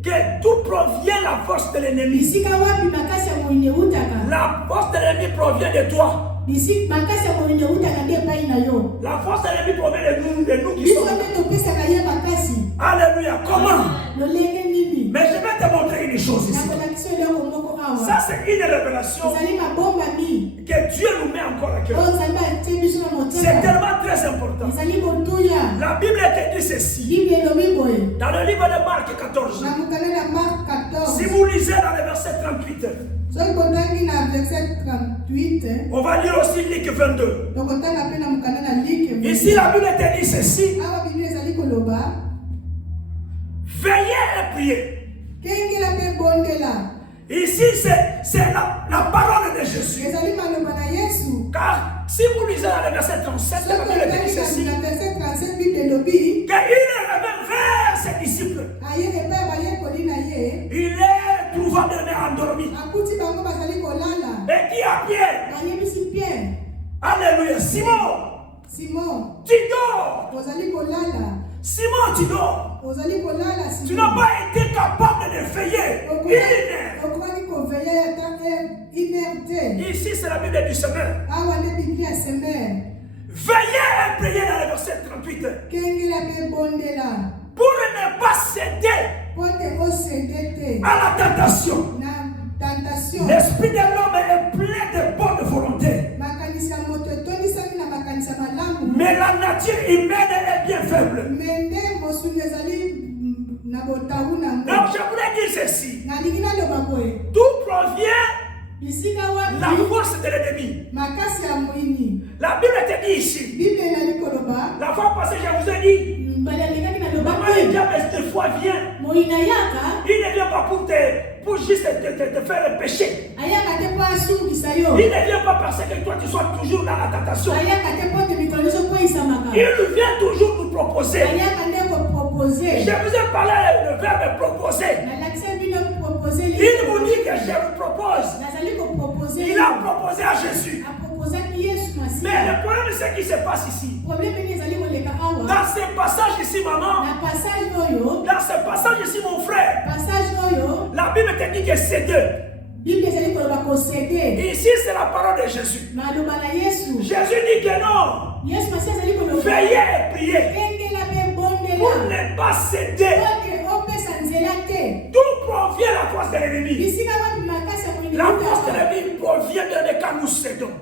Que d'où provient la force de l'ennemi? La force de l'ennemi provient de toi. La force de l'ennemi provient de nous qui sommes. Alléluia. Comment? Mais je vais te montrer une chose ici. Ça, c'est une révélation que Dieu nous met encore à cœur. C'est tellement très important. La Bible te dit ceci. Dans le livre de Marc 14. Si vous lisez dans le verset 38. On va lire aussi Luc 22. Ici, la Bible te dit ceci. Veillez et priez. Ici, c'est la parole de Jésus. Car si vous lisez dans le verset 37, la Bible te dit ceci. Qu'il est revenu vers ses disciples. Il est trouvablement endormi. Et qui a Pierre? Alléluia. Simon, tu dors. Simon, tu dors. Tu n'as pas été capable de veiller. Ici, c'est la Bible du semeur. Veillez et priez dans le verset 38. Pour ne pas céder à la tentation. L'esprit de l'homme est plein de bonne volonté. Mais la nature humaine est bien faible. Donc je voulais dire ceci. D'où provient la force de l'ennemi? La Bible te dit ici. La fois passée, je vous ai dit. Maman, le diable, cette fois vient. Il ne vient pas pour juste te faire pécher. Il ne vient pas parce que toi tu sois toujours dans la tentation. Il vient toujours nous proposer. Je vous ai parlé le verbe proposer. Il vous dit que je vous propose. Il a proposé à Jésus. Mais le problème, c'est ce qui se passe ici. Dans ce passage ici, maman. Dans ce passage ici, mon frère. La Bible te dit que c'est deux. Ici, c'est la parole de Jésus. Jésus dit que non. Veillez et priez. Pour ne pas céder. D'où provient la force de l'ennemi? La force de l'ennemi provient de quand nous cédons.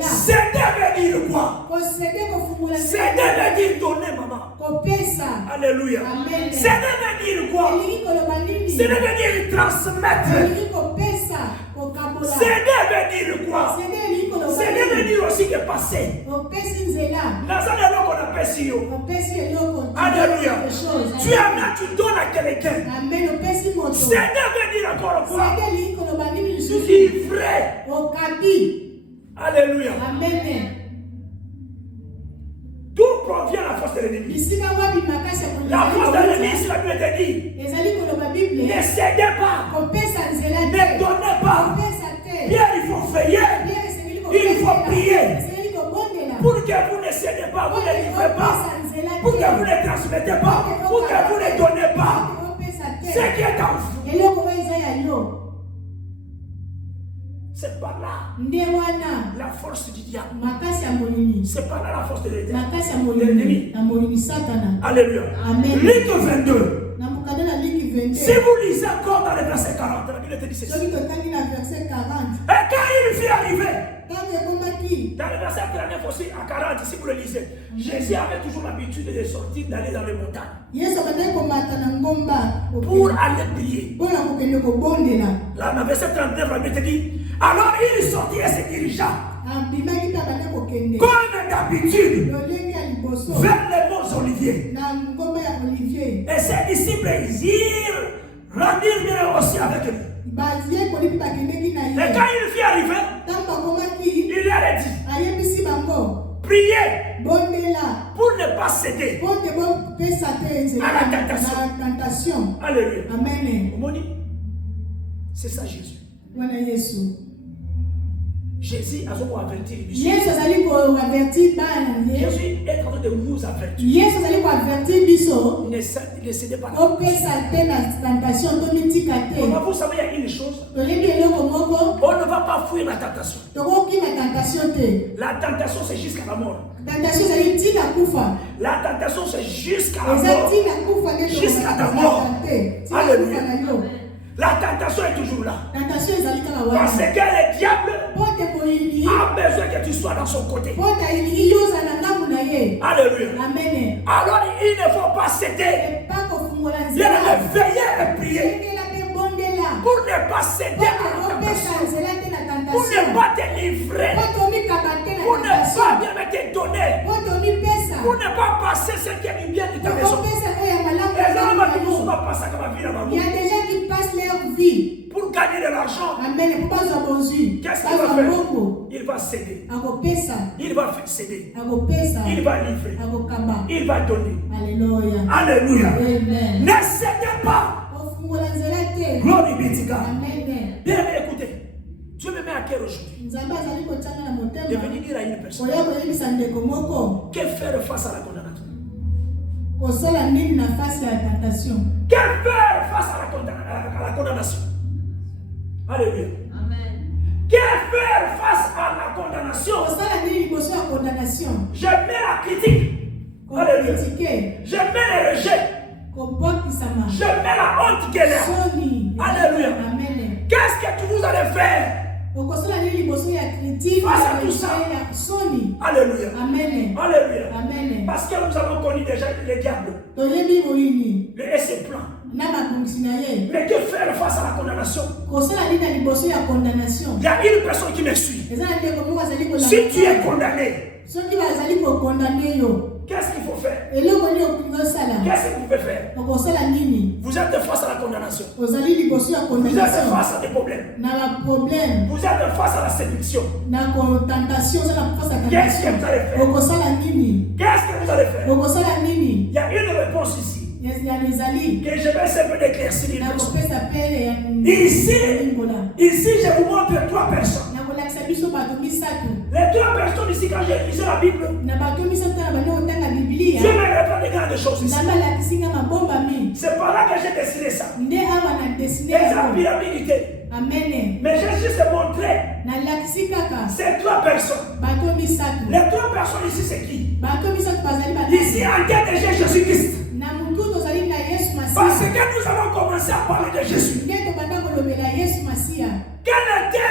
Céder veut dire quoi? Céder veut dire donner, maman. Alléluia. Céder veut dire quoi? Céder veut dire transmettre. Céder veut dire quoi? Céder veut dire aussi que passer. Alléluia. Tu amènes, tu donnes à quelqu'un. Céder veut dire encore quoi? Livrer. Alléluia. D'où provient la force de l'ennemi? La force de l'ennemi, c'est la Bible te dit. Ne cédez pas. Ne donnez pas. Bien, il faut veiller. Il faut prier. Pour que vous ne cédez pas, vous ne livrez pas. Pour que vous ne transmettez pas. Pour que vous ne donnez pas. Ce qui est en vous. C'est pas là la force du diable. C'est pas là la force de l'ennemi. Alléluia. Luc 22. Si vous lisez encore dans le verset 40, la Bible te dit ceci. Et quand il fut arrivé, dans le verset 39 aussi, à 40, si vous le lisez, Jésus avait toujours l'habitude de sortir, d'aller dans les montagnes pour aller prier. Là, dans le verset 39, la Bible te dit, alors il sortit et se dirigea, comme d'habitude, vers les monts Oliviers. Et ses disciples irent rendirent bien aussi avec lui. Et quand il fut arrivé, il leur a dit, priez pour ne pas céder à la tentation. Alléluia. Amen. C'est ça Jésus. Jésus a averti. Jésus est en train de nous avertir. Ne cédez pas. On va vous savez, il y a une chose. On ne va pas fuir la tentation. La tentation, c'est jusqu'à la mort. La tentation, c'est jusqu'à la mort. Jusqu'à ta mort. Alléluia. La tentation est toujours là. Parce que le diable a besoin que tu sois dans son côté. Alléluia. Amen. Alors il ne faut pas céder. Il faut veiller et prier. Pour ne pas céder à la tentation. Pour ne pas te livrer. Pour ne pas bien te donner. Pour ne pas passer ce qui est du bien de ta maison. Il y a des gens qui passent leur vie pour gagner de l'argent. Qu'est-ce qu'il va faire? Il va céder. Il va céder. Il va livrer. Il va donner. Alléluia. Alléluia. Amen. Ne cédez pas. Gloire be to God. Bien aimé, écoutez. Dieu me met à cœur aujourd'hui de venir dire à une personne que faire face à la condamnation. Que faire face à la condamnation. Alléluia. Amen. Que faire face à la condamnation. Je mets la critique. Alléluia. Je mets le rejet. Je mets la honte qu'elle est. Alléluia. Qu'est-ce que tu nous allais faire face à tout ça? Alléluia. Alléluia. Parce que nous avons connu déjà le diable et ses plans. Mais que faire face à la condamnation? Il y a une personne qui me suit. Si tu es condamné, qu'est-ce qu'il faut faire? Qu'est-ce que vous pouvez faire? Vous êtes face à la condamnation. Vous êtes face à des problèmes. Vous êtes face à la séduction. Qu'est-ce que vous allez faire? Qu'est-ce que vous allez faire? Il y a une réponse ici que je vais essayer d'éclaircir. Ici, je vous montre 3 personnes. Les 3 personnes ici, quand j'ai lisé la Bible, Dieu me répond des grandes choses ici. C'est par là que j'ai dessiné ça. Des pyramides. Mais j'ai juste montré ces 3 personnes. Les 3 personnes ici, c'est qui? Ici, en tête de Jésus-Christ. Parce que nous allons commencer à parler de Jésus. Quel était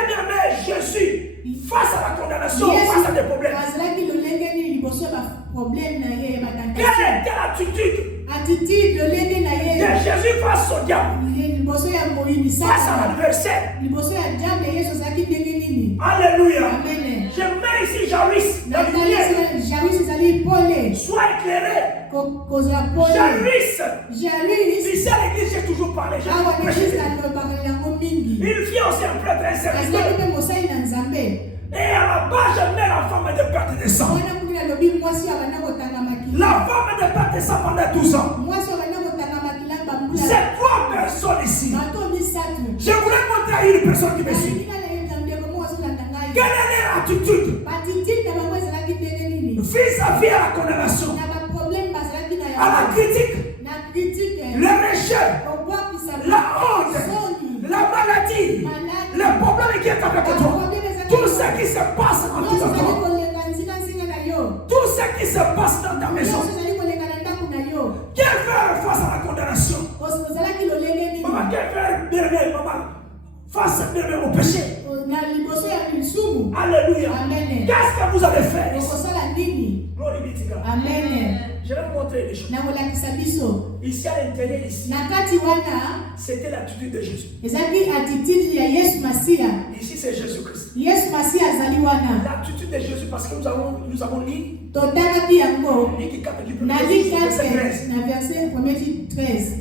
bien Jésus face à la condamnation, face à des problèmes? Quelle était l'attitude de Jésus face au diable? Face à l'adversaire. Alléluia. Je mets ici Jairus. La lumière. Sois éclairé. Jairus. Ici à l'église, j'ai toujours parlé. Il vient aussi un prêtre, un serviteur. Et à la base, je mets la femme de perte de sang. La femme de perte de sang pendant 12 ans. C'est 3 personnes ici. Je voulais montrer à une personne qui me suit. Quelle est leur attitude vis-à-vis à la condamnation, à la critique, le rejet, la honte, la maladie, le problème qui est avec toi, tout ce qui se passe en tout temps, tout ce qui se passe dans ta maison, qui faire face à la condamnation, maman, qui faire bien, maman, face au péché. Alléluia. Qu'est-ce que vous allez faire? Glory be to God. Amen. Je vais vous montrer les choses. Ici à l'intérieur, ici, c'était l'attitude de Jésus. Ici, c'est Jésus-Christ. L'attitude de Jésus, parce que nous avons lu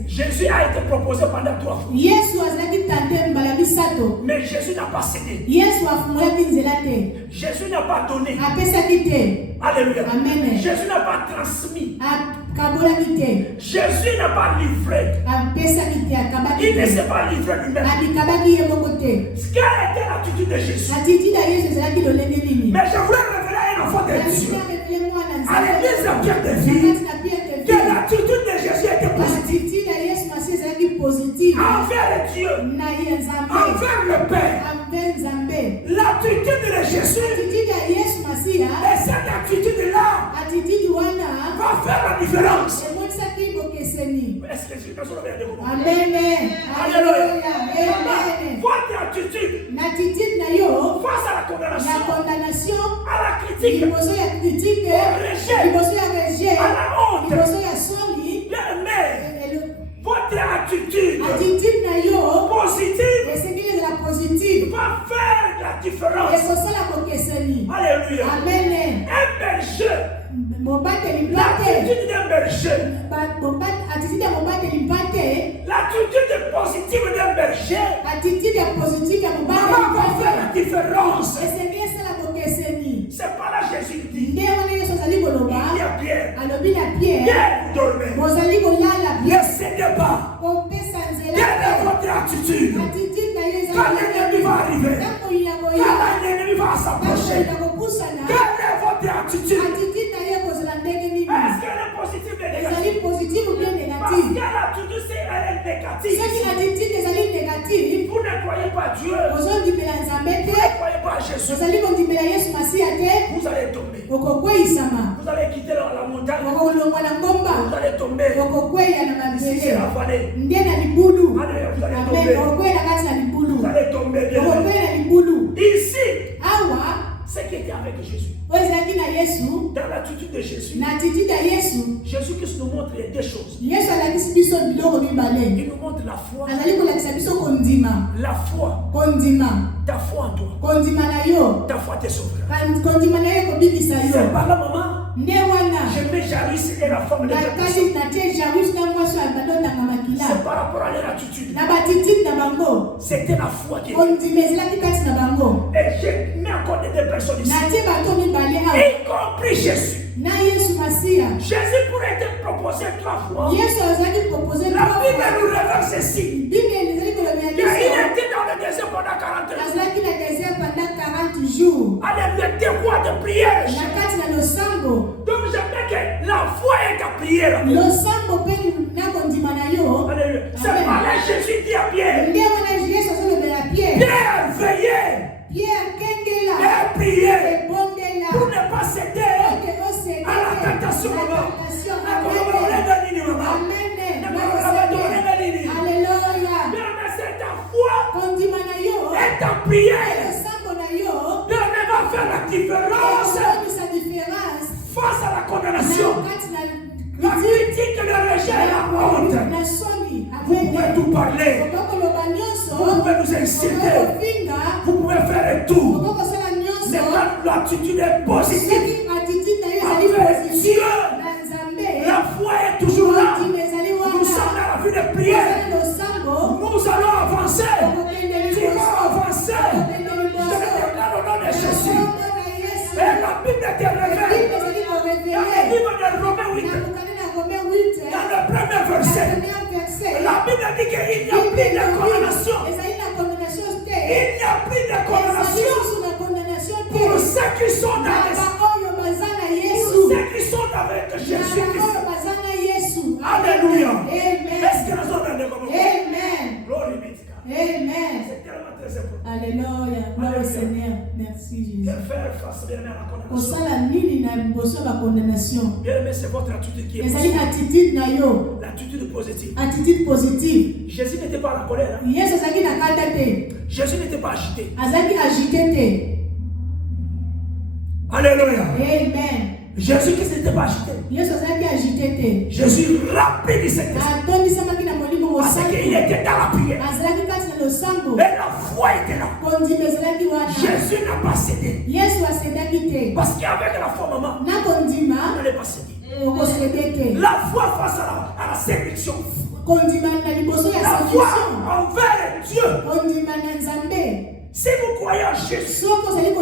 Jésus a été proposé pendant 3 fois. Mais Jésus n'a pas cédé. Jésus n'a pas donné. Alléluia. Amen. Jésus n'a pas transmis. Jésus n'a pas livré. Il ne s'est pas livré lui-même. Quelle était l'attitude de Jésus? Mais je voulais révéler un enfant de Dieu. À l'église de Pierre de Ville, que l'attitude de Jésus était positive. Envers Dieu. Envers le Père. L'attitude de Jésus. Et cette attitude-là va faire la différence. Est-ce que je suis Amen. Alléluia. Votre attitude face à la condamnation, à la critique, au rejet, à la honte, votre attitude positive va faire la différence. Alléluia. Amen. Un berger, l'attitude d'un berger, l'attitude positive d'un berger va faire la différence. C'est pas là Jésus dit. Il y a Pierre. Pierre, vous dormez. Ne cédez pas. Quelle est votre attitude? Quand l'ennemi va arriver, quand l'ennemi va s'approcher, quelle est votre attitude? Est-ce qu'elle est positive ou négative? Parce que l'attitude, si elle est négative, vous ne croyez pas Dieu, vous ne croyez pas Jésus, vous allez tomber. Vous allez quitter la montagne, vous allez tomber. Ici c'est la vallée. Vous allez tomber bien. Ici, ce qui était avec Jésus. Dans l'attitude de Jésus, Jésus-Christ nous montre les deux choses. Il nous montre la foi. La foi. Ta foi en toi. Ta foi te sauvera. C'est par là, maman. Je mets Jairus et la femme de la personne. C'est par rapport à leur attitude. C'était la foi qui était. Et je mets encore des personnes ici. Y compris Jésus. Jésus pourrait être proposé 3 fois. La Bible nous révèle ceci. Il était dans le désert pendant 40 jours. Avec le devoir de prière. Donc j'aimerais que la foi est ta prière. C'est par là que Jésus dit à Pierre. Pierre, veillez. Et priez. Pour ne pas céder à la tentation. C'est ta foi et ta prière va faire la différence face à la condamnation, la critique, le rejet et la honte. Vous pouvez tout parler, vous pouvez nous inciter, vous pouvez faire tout, mais quand l'attitude est positive avec Dieu, la foi est toujours là. Nous sommes dans la vie de prière, nous allons avancer, tu vas avancer. Je déclare au nom de Jésus. Et la Bible te révèle dans le livre de Romains 8, dans le premier verset, la Bible dit qu'il n'y a plus de condamnation. Il n'y a plus de condamnation pour ceux qui sont avec Jésus-Christ. Alléluia. Est-ce que nous sommes dans le moment? Gloire Amen. C'est tellement très important. Alléluia. Gloire au Seigneur. Merci Jésus. Faire face bien à la condamnation. Bien aimé, c'est votre attitude qui est positive. L'attitude positive. Attitude positive. Jésus n'était pas à la colère. Jésus n'était pas agité. Alléluia. Amen. Jésus qui n'était pas agité. Jésus rempli de cet esprit. Parce qu'il était dans la prière. Et la foi était là. Jésus n'a pas cédé. Parce qu'avec la foi, maman, il n'allait pas céder. La foi face à la séduction. La foi envers Dieu. Si vous croyez en Jésus, même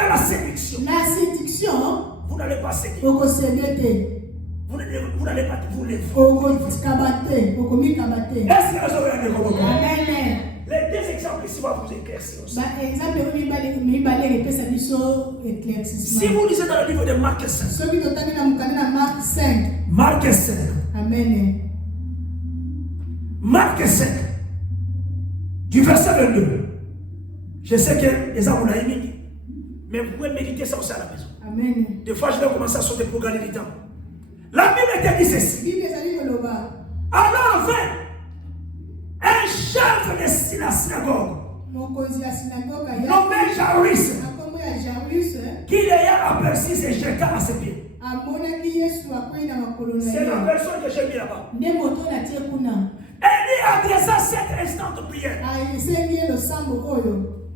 à la séduction, vous n'allez pas céder. vous n'allez pas vous lever. Est-ce que Amen. Les deux exemples ici vont vous éclaircir aussi. Si vous lisez dans le livre de Marc 5, Marc 5, Amen. Marc 5, du verset 22. Je sais que les gens vous l'ont aimé, mais vous pouvez méditer ça aussi à la maison. Amen. Des fois, je vais commencer à sauter pour gagner du temps. La Bible te dit ceci. Alors enfin, un chef de la synagogue, nommé Jairus, qui ayant aperçu ses jeta à ses pieds. C'est la personne que j'ai mis là-bas. Elle lui adressa cette instante prière.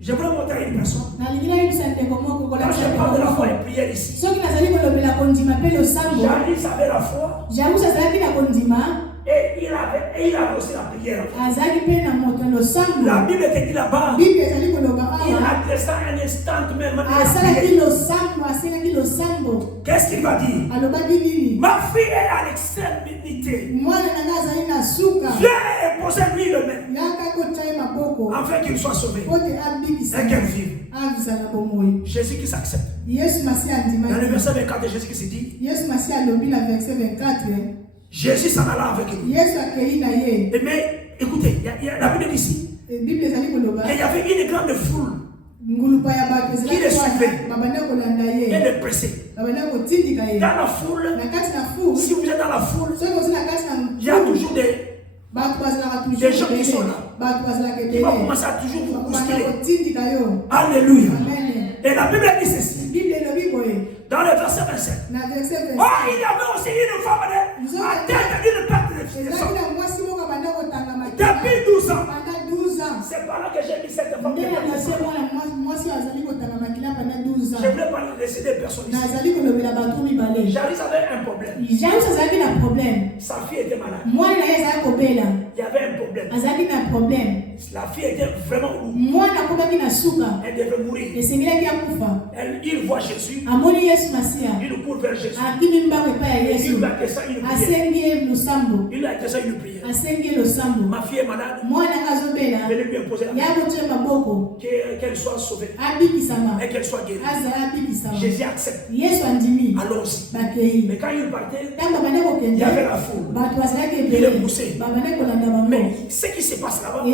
Je voulais montrer à une personne. Quand je parle de la foi et prière ici, Jairus avait la foi. Et il avait aussi la prière. La Bible te dit là-bas, il adressa un instant même. Qu'est-ce qu'il va dire? Ma fille est à l'extrémité. Viens et posez-lui le main, afin qu'il soit sauvé et qu'elle vive. Jésus qui s'accepte. Dans le verset 24 de Jésus qui se dit, Jésus s'en alla avec lui. Mais écoutez, la Bible dit ici qu'il y avait une grande foule qui les suivait et les pressait. Dans la foule, si vous êtes dans la foule, il y a toujours des gens qui sont là. Ils vont commencer à toujours vous bousculer. Alléluia. Et la Bible dit ceci. Dans le verset 27. Oh, il y avait aussi une femme atteinte d'une perte de sang. Depuis 12 ans. C'est par là que j'ai mis cette femme. Je voulais parler de ces deux personnes ici. Jairus avait un problème. Sa fille était malade. Il y avait un problème. La fille était vraiment lourde. Elle devait mourir. Il voit Jésus. Il court vers Jésus. Il lui adressa une prière. Il lui adressa une prière. Ma fille est malade. Je vais lui imposer la main. Qu'elle soit sauvée. Et qu'elle soit guérie. Jésus accepte. Allons-y. Mais quand il partait, il y avait la foule. Il est poussé. Mais ce qui se passe là-bas,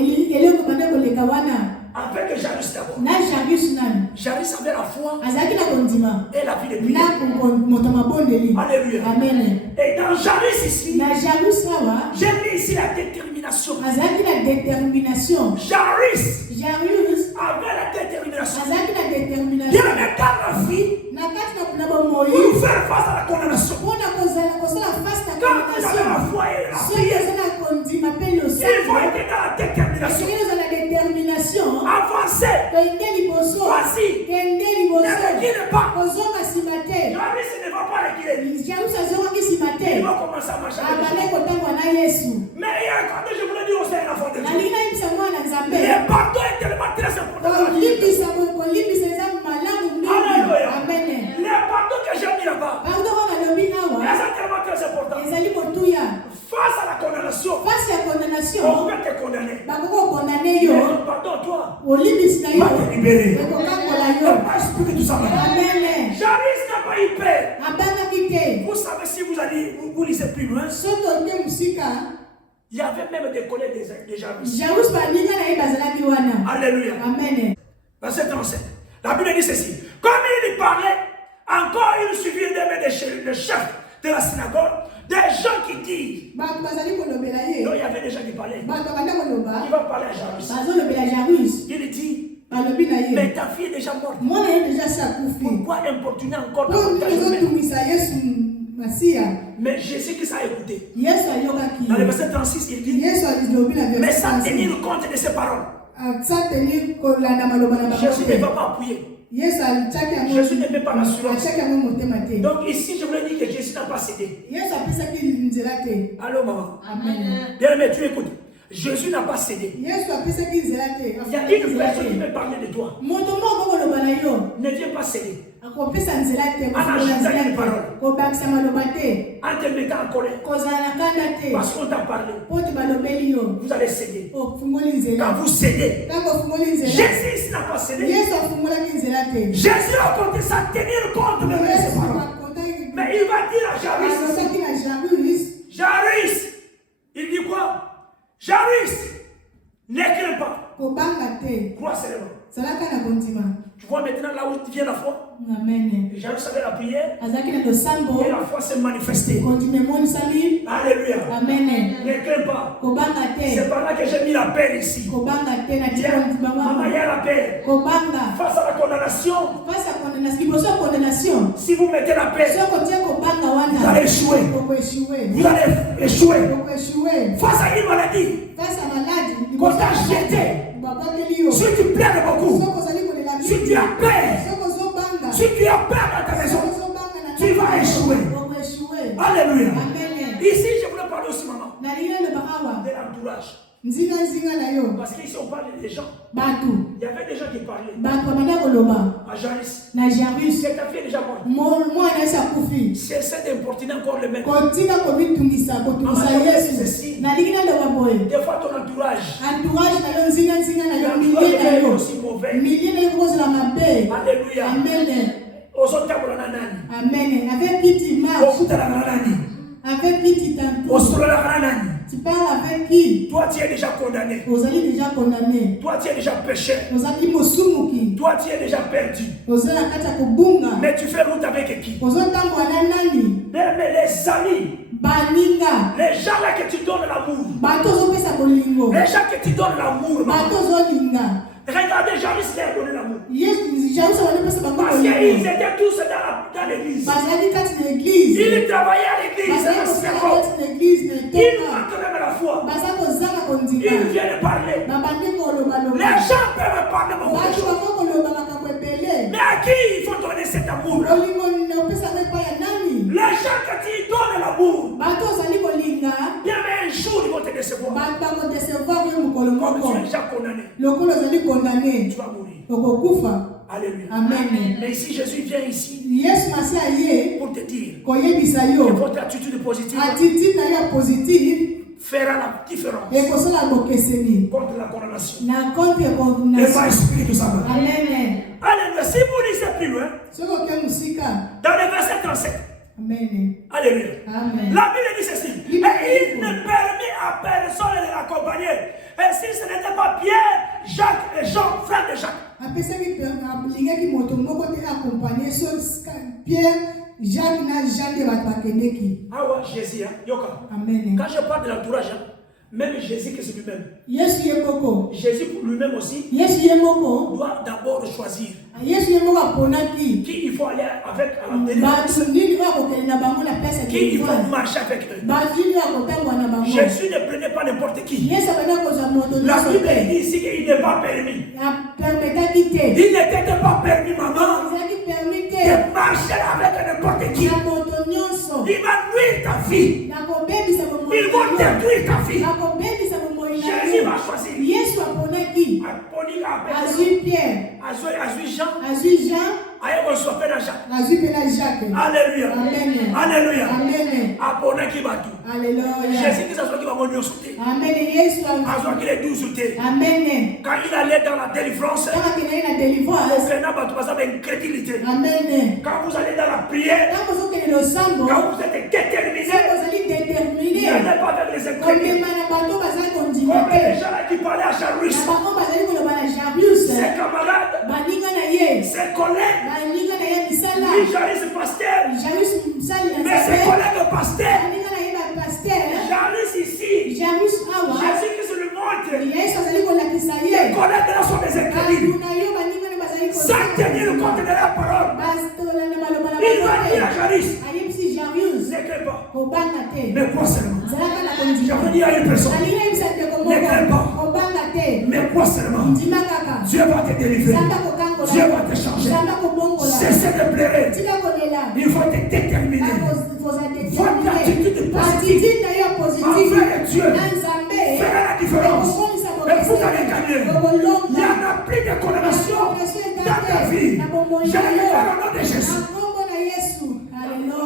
avec Jairus d'abord. Jairus avait la foi et la vie de prière. Alléluia. Et dans Jairus ici, j'ai mis ici la détermination. Jairus avait la détermination. Il avait dans la vie pour faire face à la condamnation. Quand vous avez la foi et la prière, il faut être dans la détermination. Avancez. Voici. Ne reculez pas. Jairus ne va pas reculer. Il va commencer à marcher avec Jésus. Mais il y a quand je voulais dire aussi à la foi de Dieu. Le pardon est tellement très important. Alléluia. Le pardon que j'ai mis là-bas est tellement très important. Face à la condamnation, on peut te condamner. Mais le pardon, toi, va te libérer. On va expliquer tout ça. Jairus n'a pas eu peur. Vous savez, si vous lisez plus loin, il y avait même des collègues de Jairus. Alléluia. Verset 37. La Bible dit ceci. Comme il parlait, encore il suivit le chef de la synagogue, des gens qui disent. Donc il y avait des gens qui parlaient. Il va parler à Jairus. Il dit, mais ta fille est déjà morte. Pourquoi importuner encore ta mais Jésus qui s'est écouté. Dans le verset 36, il dit, mais sans tenir compte de ses paroles. Jésus ne va pas appuyer. Jésus ne met pas l'assurance. Donc ici, je voulais dire que Jésus n'a pas cédé. Allô, maman. Bien aimé, tu écoutes. Jésus n'a pas cédé. Il y a une personne qui veut parler de toi. Ne viens pas céder. En te mettant en colère. Parce qu'on t'a parlé. Vous allez céder. Quand vous cédez, Jésus n'a pas cédé. Jésus a compté ça, tenir compte de ses paroles. Mais il va dire à Jairus, Jairus, il dit quoi? Jairus, ne crains pas. Crois seulement. Tu vois maintenant là où vient la foi. Amen. Jairus avait la prière. Et la foi s'est manifestée. Alléluia. Amen. Ne crains pas. C'est par là que j'ai mis la paix ici. Maman, il y a la paix. Face à la condamnation. Si vous mettez la paix, vous allez échouer. Vous allez échouer. Face à une maladie. Qu'on t'a jeté. Si tu pleures beaucoup. Si tu as peur. Si tu as peur dans ta maison, tu vas échouer. Alléluia. Ici, je voulais parler aussi, maman, de l'entourage. Parce qu'ici, on parle des gens. Il y avait des gens qui parlaient. À Jairus. C'est ta fille déjà morte. J'essaie d'importuner encore le maître. Des fois, ton entourage. Il est aussi mauvais. Alléluia. Amen. Avec qui tu t'entoures? Tu parles avec qui? Toi, tu es déjà condamné. Vous allez déjà condamné. Toi, tu es déjà péché. Vous allez mosumuki. Toi, tu es déjà perdu. Vous allez kata kubunga. Mais tu fais route avec qui? Vous allez tamboana nani? Mais les amis. Baninga. Les gens là que tu donnes l'amour. Bato pesa bolingo. Les gens que tu donnes l'amour. Bato linga. Regardez, Jairus leur a donné l'amour. Parce qu'ils étaient tous dans l'église. Ils travaillaient à l'église. Ils manquent même la foi. Ils viennent parler. Les gens peuvent parler beaucoup de choses. Mais à qui il faut donner cet amour? Les gens que tu donnes l'amour, bien mais un jour ils vont te décevoir. Comme tu es déjà condamné, tu vas mourir. Alléluia. Amen. Mais ici Jésus vient ici pour te dire que votre attitude positive fera la différence contre la condamnation. Et pas esprit tout ça. Amen. Alléluia. Si vous lisez plus loin, dans le verset 37. Amen. Alléluia. Amen. La Bible dit ceci. Et il ne permit à personne de l'accompagner. Et si ce n'était pas Pierre, Jacques et Jean, frères de Jacques. Ah ouais, Jésus, Yoka. Amen. Quand je parle de l'entourage, même Jésus que c'est lui-même. Jésus lui-même aussi doit d'abord choisir qui il faut aller avec à la délivrance, qui il faut marcher avec eux. Jésus ne prenait pas n'importe qui. La Bible dit ici qu'il n'est pas permis. Il n'était pas permis, maman, de marcher avec n'importe qui. Il va nuire ta fille. Ils vont détruire ta fille. Jésus va choisir. Jean. Alléluia. Alléluia. Jésus qui s'assoit qui va mourir sauter. Assoit qu'il est 12 sauter. Quand il allait dans la délivrance, quand vous allez dans la prière, quand vous êtes déterminé, n'allez pas avec les incrédules. Comme les gens qui parlaient à Jairus, ses camarades, ses collègues, lui Jairus pasteur, mais ses collègues pasteurs, Jairus ici, Jésus qui se le montre, les collègues là sont des incrédules, sans tenir compte de la parole. Il va dire à Jairus, ne crains pas, mais crois seulement. Je veux dire à une personne, ne crains pas, mais crois seulement. Dieu va te délivrer. Dieu va te changer. Cessez de pleurer. Il faut te déterminer. Votre attitude positive envers Dieu fera la différence. Et vous allez gagner. Il n'y en a plus de condamnation dans ta vie. Je vais au nom de Jésus. Alléluia.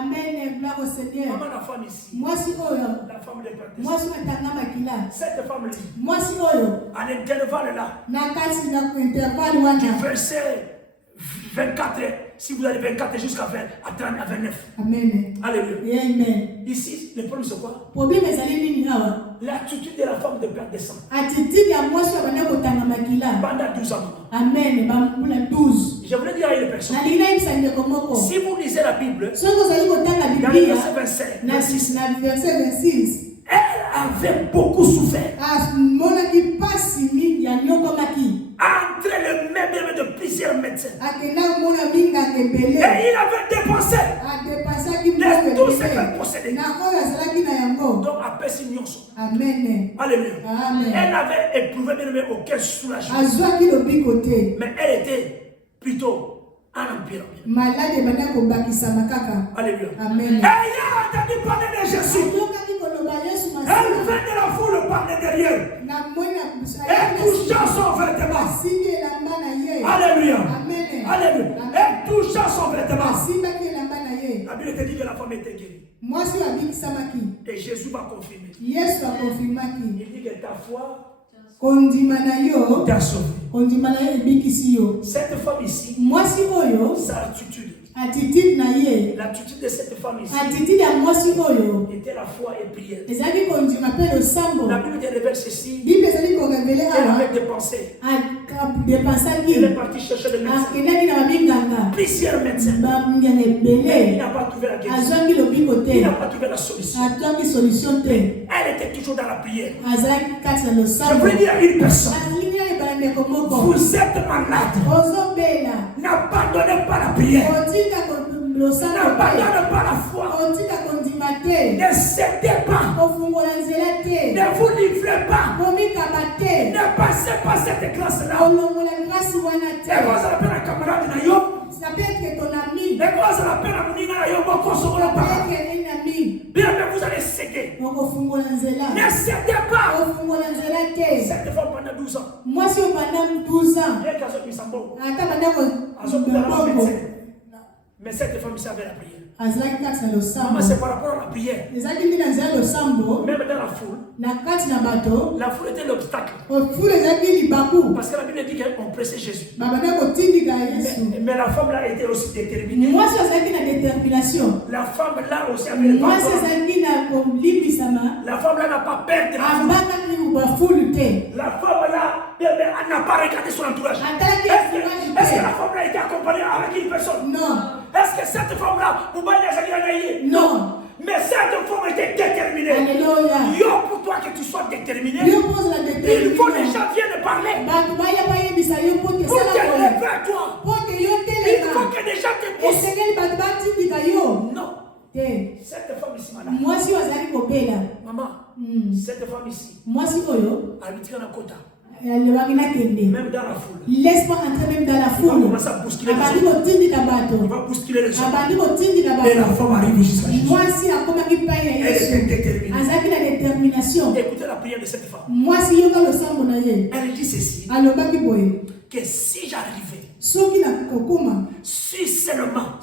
Amen. Gloire au Seigneur. Maman, la femme ici. Moi, si oyo. La femme de Père. Moi, si matanga makila. Cette femme-là. Moi, si oyo. À l'intervalle là. Nakasi na intervalle wana. Du verset 24, si vous avez 24 jusqu'à 20, à 30, à 29. Amen. Alléluia. Amen. Ici, le problème c'est quoi? Problème est allé nini hawa. L'attitude de la femme de Père descend. Attitude ya moi si abana kotanga makila. Pendant 12 ans. Amen. Bambula 12. Je voulais dire à une personne. Si vous lisez la Bible, dans le verset 25, 26, verset 26, elle avait beaucoup souffert. Entre les mains de plusieurs médecins. Et il avait dépensé de tout ce qu'elle possédait. Donc, après Signonso. Alléluia. Elle n'avait éprouvé aucun soulagement. Mais elle était plutôt en empire. Alléluia. Amen. Et il a entendu parler de Jésus. Elle vint de la foule par le derrière. Elle toucha son vêtement. Alléluia. Alléluia. Elle toucha son vêtement. La Bible te dit que la femme était guérie. Et Jésus va confirmer. Il dit que ta foi t'a sauvé. Cette femme ici, sa attitude. L'attitude de cette femme ici était la foi et prière. La Bible te révèle ceci. Elle avait dépensé. Elle est partie chercher le médecin. Plusieurs médecins. Mais il n'a pas trouvé la guérison. Il n'a pas trouvé la solution. Elle était toujours dans la prière. Je voulais dire à une personne, vous êtes malade. N'abandonnez pas la prière. N'abandonnez pas la foi. Ne cédez pas. Ne vous livrez pas. Ne passez pas cette classe-là. Et vous avez un camarade na yo. Ça peut être ton ami. Et vous avez un mounina na yo. Bien, mais vous allez céder. Ne cédez pas. Cette femme pendant 12 ans. Moi, si on pendant 12 ans. Mais cette femme savait la prière. Maman, c'est par rapport à la prière. Même dans la foule. La foule était l'obstacle. Parce que la Bible dit qu'on pressait Jésus. Mais la femme là était aussi déterminée. La femme là aussi avait le pouvoir. La femme là n'a pas peur de la foule. La femme là n'a pas regardé son entourage. Est-ce que la femme là était accompagnée avec une personne? Non. Est-ce que cette femme là, vous voyez ça? Non. Mais cette femme était déterminée. Alléluia. Yo, pour toi que tu sois déterminé, il faut que les gens viennent parler. Pour qu'elle les vers toi. Il faut que les gens te poussent. Non. Cette femme ici, madame. Maman, cette femme ici, habite dans la côte. Même dans la foule. Laisse-moi entrer même dans la foule. Il va commencer à bousculer les autres. Il va bousculer les autres. Et la femme arrive jusqu'à Jésus. Elle est déterminée. Écoutez la prière de cette femme. Elle dit ceci. Que si j'arrivais, si seulement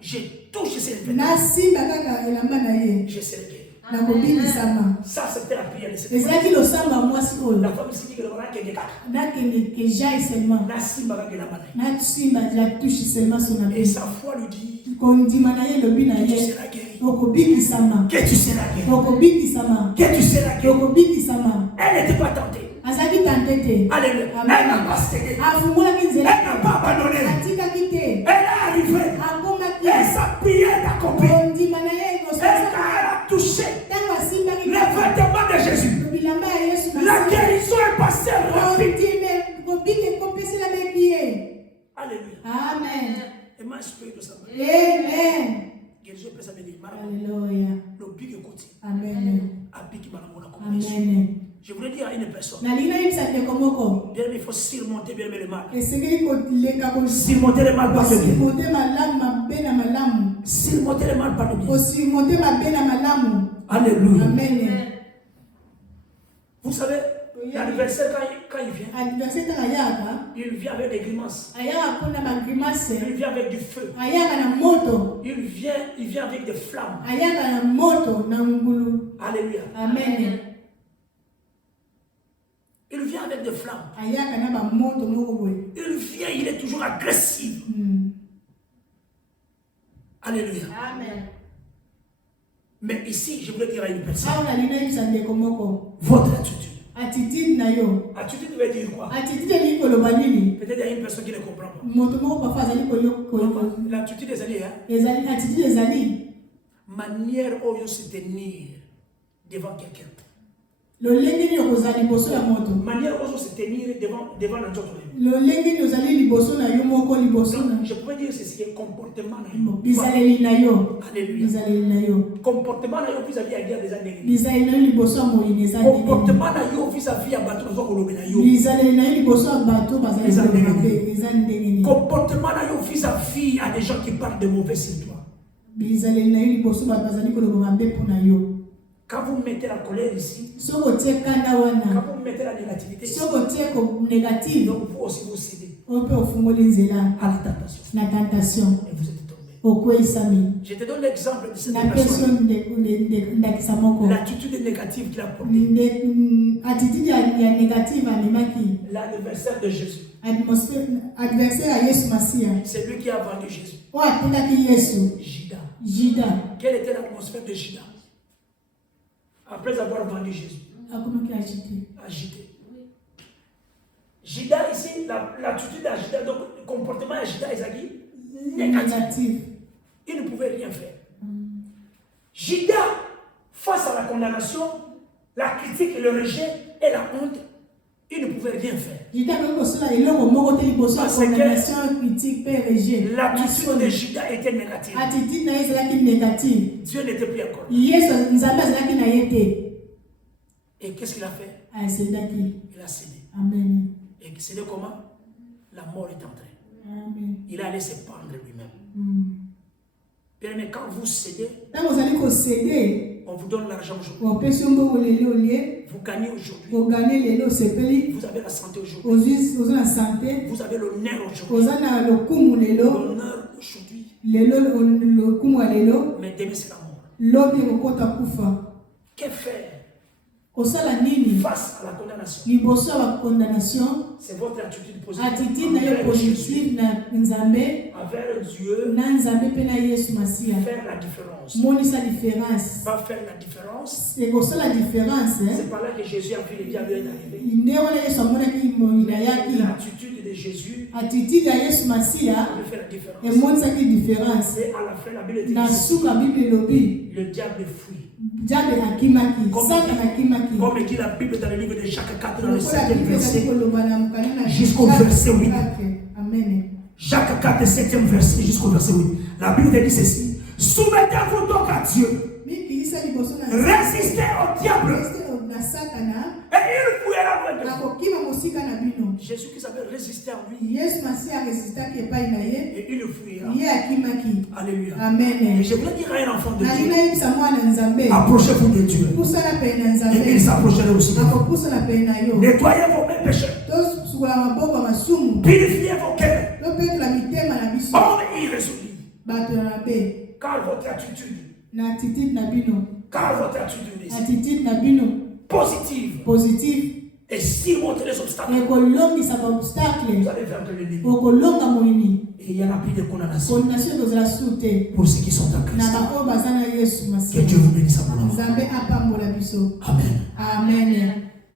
je touche ces vêtements, je serai guéri. Ça, c'était la prière de cette femme. La femme ici dit que le roi et sa foi lui dit que tu seras guéri. Que tu seras guéri. Que tu seras guéri. Elle n'était pas tentée. Alléluia. Elle n'a pas cédé. Elle n'a pas abandonné. Elle est arrivée. Et sa prière est accomplie. Et quand elle a touché les vêtements de Jésus, la guérison est passée rapide. Alléluia. Amen. Et moi, je peux tout ça. Amen. Guérison peut s'amener. Alléluia. Le big écoute. Amen. Amen. Je voulais dire à une personne. Bien, il faut surmonter bien le mal. Surmonter le mal par le bien. Surmonter le mal par le bien. Alléluia. Amen. Vous savez, L'anniversaire, quand il vient, il vient avec des grimaces. Il vient avec du feu. Il vient avec des flammes. Alléluia. Amen. Il vient avec des flammes. Il vient, il est toujours agressif. Alléluia. Amen. Mais ici, je voulais dire à une personne, votre attitude. Attitude veut dire quoi? Peut-être il y a une personne qui ne comprend pas. L'attitude des alliés, manière où se tenir devant quelqu'un. Manière où se tenir devant un autre. Donc, je pourrais dire ceci, comportement. Alléluia. Comportement vis-à-vis à guerre des années. Comportement vis-à-vis à bateau comportement vis-à-vis à des gens qui parlent de mauvais sur toi. Quand vous mettez la colère ici, quand vous mettez la négativité, donc vous aussi vous cédez à la tentation. Et vous êtes tombé. Je te donne l'exemple de cette personne. L'attitude négative qu'il a portée. L'adversaire de Jésus. C'est lui qui a vendu Jésus. Judas. Quelle était l'atmosphère de Judas? Après avoir vendu Jésus. Agité. Judas ici, l'attitude de Judas, donc le comportement de Judas est négatif. Il ne pouvait rien faire. Judas, face à la condamnation, la critique et le rejet et la honte, il ne pouvait rien faire. Parce que l'attitude de Judas était négative. Dieu n'était plus encore. Et qu'est-ce qu'il a fait? Il a cédé. Amen. Et cédé comment? La mort est entrée. Amen. Il allait se pendre lui-même. Bien, mais quand vous cédez, on vous donne l'argent aujourd'hui. Vous gagnez aujourd'hui. Vous avez la santé aujourd'hui. Vous avez l'honneur aujourd'hui. L'honneur aujourd'hui. Mais demain c'est la mort. Que faire? Face à la condamnation, c'est votre attitude positive envers Dieu. Faire la différence. Pas faire la différence. C'est par là que Jésus a vu les diables arriver. L'attitude de Jésus a fait la différence. Et à la fin, la Bible dit le diable fuit. Comme dit la Bible dans le livre de Jacques 4, dans le 7e verset, jusqu'au verset 8. Jacques 4, 7e verset, jusqu'au verset 8. La Bible dit ceci: soumettez-vous donc à Dieu, résistez au diable, et il fuira loin de vous. Jésus qui savait résister à lui, et il le fuira. Alléluia. Amen. Et je voulais dire à un enfant de Dieu, approchez-vous de Dieu, et il s'approcherait aussi de vous. Nettoyez vos mains pécheurs, purifiez vos cœurs, homme irrésolu, car votre attitude positive et si monter les obstacles, vous allez vaincre l'ennemi. Et il y a la plus de condamnation pour ceux qui sont en Christ. Que Dieu vous bénisse à mon amour. Amen. Amen.